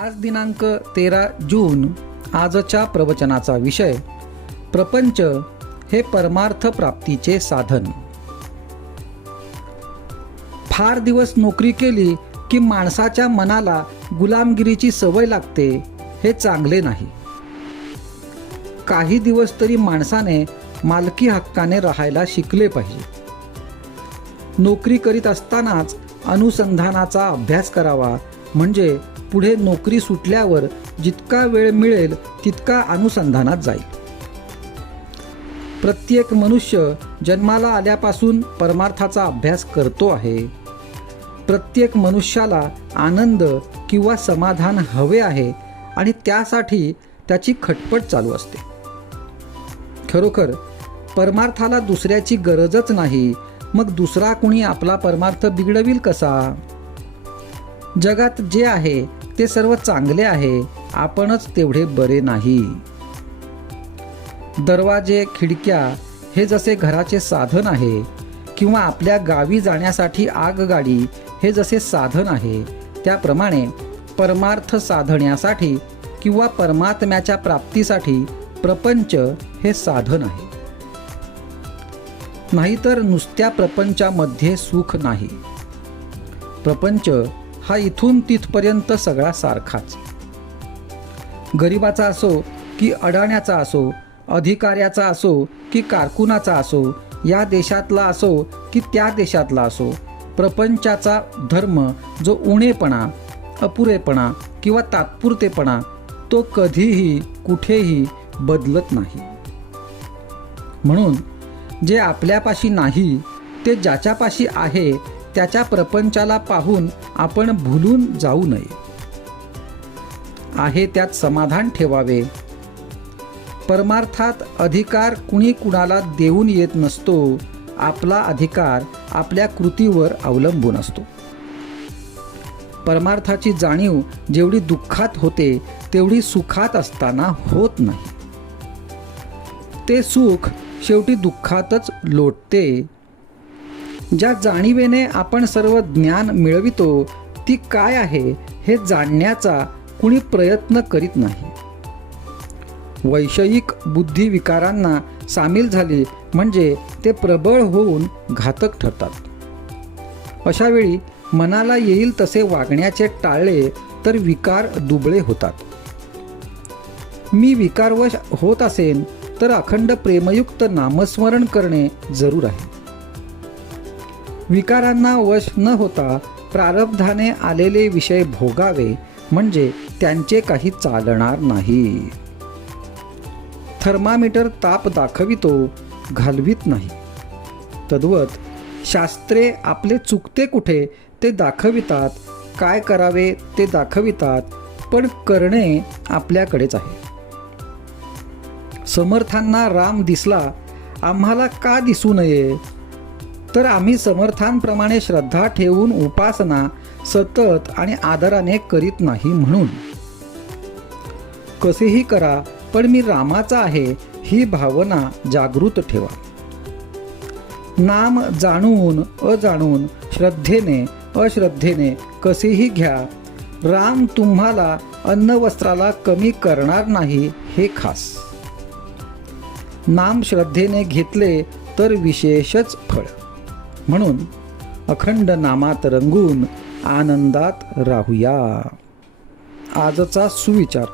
आज दिनांक 13 जून. आजच्या प्रवचनाचा विषय प्रपंच हे परमार्थ प्राप्तीचे साधन. फार दिवस नोकरी केली की माणसाच्या मनाला गुलामगिरीची सवय लागते, हे चांगले नाही. काही दिवस तरी माणसाने मालकी हक्काने राहायला शिकले पाहिजे. नोकरी करीत असतानाच अनुसंधानाचा अभ्यास करावा, म्हणजे पुढे नोकरी सुटल्यावर जितका वेळ मिळेल तितका अनुसंधानात जाईल. प्रत्येक मनुष्य जन्माला आल्यापासून परमार्थाचा अभ्यास करतो आहे. प्रत्येक मनुष्याला आनंद किंवा समाधान हवे आहे आणि त्यासाठी त्याची खटपट चालू असते. खरोखर परमार्थाला दुसऱ्याची गरजच नाही, मग दुसरा कुणी आपला परमार्थ बिघडविल कसा? जगात जे आहे ते सर्व चांगले आहे, आपणच तेवढे बरे नाही. दरवाजे, खिडक्या हे जसे घराचे साधन आहे, किंवा आपल्या गावी जाण्यासाठी आगगाडी हे जसे साधन आहे, त्याप्रमाणे परमार्थ साधण्यासाठी किंवा परमात्म्याच्या प्राप्तीसाठी प्रपंच हे साधन आहे. नाहीतर नुसत्या प्रपंचामध्ये सुख नाही. प्रपंच हा इथून तिथपर्यंत सगळा सारखाच. गरिबाचा असो की अडाण्याचा असो, अधिकाऱ्याचा असो की कारकुनाचा असो, या देशातला असो की त्या देशातला असो, प्रपंचाचा धर्म जो उणेपणा, अपुरेपणा किंवा तात्पुरतेपणा, तो कधीही कुठेही बदलत नाही. म्हणून जे आपल्यापाशी नाही ते ज्याच्यापाशी आहे त्याच्या प्रपंचाला पाहून आपण भुलून जाऊ नये. आहे त्यात समाधान ठेवावे. परमार्थात अधिकार कुणी कुणाला देऊन येत नसतो. आपला अधिकार आपल्या कृतीवर अवलंबून असतो. परमार्थाची जाणीव जेवढी दुःखात होते तेवढी सुखात असताना होत नाही. ते सुख शेवटी दुःखातच लोटते. ज्या जाणीवेने आपण सर्व ज्ञान मिळवितो ती काय आहे हे जाणण्याचा कुणी प्रयत्न करीत नाही. वैषयिक बुद्धी विकारांना सामील झाली म्हणजे ते प्रबळ होऊन घातक ठरतात. अशावेळी मनाला येईल तसे वागण्याचे टाळले तर विकार दुबळे होतात. मी विकारवश होत असेन तर अखंड प्रेमयुक्त नामस्मरण करणे जरूर आहे. विकारांना वश न होता प्रारब्धाने आलेले विषय भोगावे, म्हणजे त्यांचे काही चालणार नाही. थर्मामीटर ताप दाखवितो, घालवित नाही. तद्वत शास्त्रे आपले चुकते कुठे ते दाखवितात, काय करावे ते दाखवितात, पण करणे आपल्याकडेच आहे. समर्थांना राम दिसला, आम्हाला का दिसू नये? तर आम्ही समर्थांप्रमाणे श्रद्धा ठेवून उपासना सतत आणि आदराने करीत नाही म्हणून. कसेही करा, पण मी रामाचा आहे ही भावना जागृत ठेवा. नाम जाणून अजाणून, श्रद्धेने अश्रद्धेने कसेही घ्या, राम तुम्हाला अन्न वस्त्राला कमी करणार नाही हे खास. नाम श्रद्धेने घेतले तर विशेषच फळ. म्हणून अखंड नामात रंगून आनंदात राहूया. आजचा सुविचार.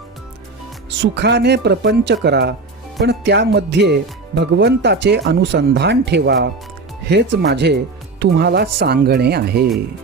सुखाने प्रपंच करा, पण त्यामध्ये भगवंताचे अनुसंधान ठेवा, हेच माझे तुम्हाला सांगणे आहे.